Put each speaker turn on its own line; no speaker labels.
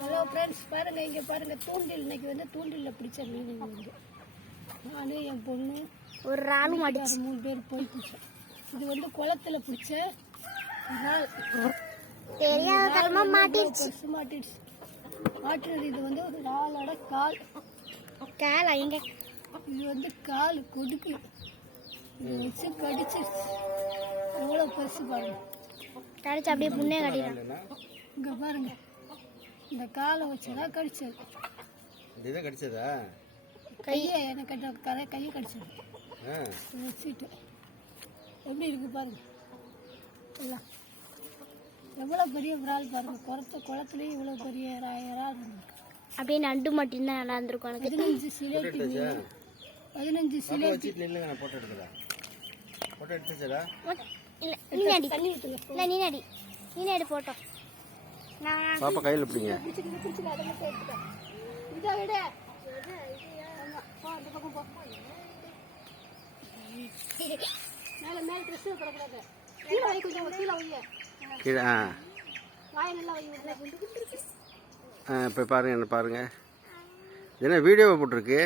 Hello friends பாருங்க இங்க பாருங்க தூண்டில். இன்னைக்கு வந்து தூண்டில்ல பிடிச்ச மீன் இது வந்து நானு என் பொண்ணு
ஒரு ராணு மாடி
வீட்டுக்காரர் மூணு பேர் போய் பிடிச்சோம் இது வந்து குளத்துல பிடிச்ச பெருசு மாட்டிடுச்சு. மாட்டினது இது வந்து ஒரு இறாலோட கால்.
கேளா எங்க
இது வந்து கால் கொடுக்கு. இது வச்சு கடிச்சிருச்சு. எவ்வளோ பெருசு பாருங்க.
கடிச்சு அப்படியே புண்ணே கட்டிடுறான்
இங்க பாருங்க. இந்த காலை வச்சு தான் கடிச்சது.
இதுதான் கடிச்சதா?
கையை எனக்கு கட்ட கரை கையை கடிச்சது. வச்சுட்டு எப்படி இருக்கு பாருங்க. எல்லாம். எவ்வளோ பெரிய விரால் பாருங்க. குளத்து குளத்துலேயும் இவ்வளோ பெரிய இறா- இறால் இருந்தது
அப்படியே நண்டு மாட்டிருந்தா நல்லா இருந்திருக்கும் எனக்கு.
பதினஞ்சு மீன் பதினஞ்சு
நான் போட்டோ எடுக்கிறேன் போட்டோ எடுத்துச்சடா
இல்ல நீனாடி.
தண்ணி ஊற்றுங்க
இல்ல நீனாடி. நீனாடி போட்டோம் நான்
பாப்பா கையில் பிடிங்க.
இதை விட ஆமா, போ அந்த பக்கம் போ மேலே மேலே ட்ரெஸ் கிடக்கூடாது கீழே வை கொஞ்சம் கீழே வைய
கீழே ஆ
வாயை நல்லா வை
இப்போ பாருங்க என்ன பாருங்க. என்ன வீடியோவை போட்டிருக்கு?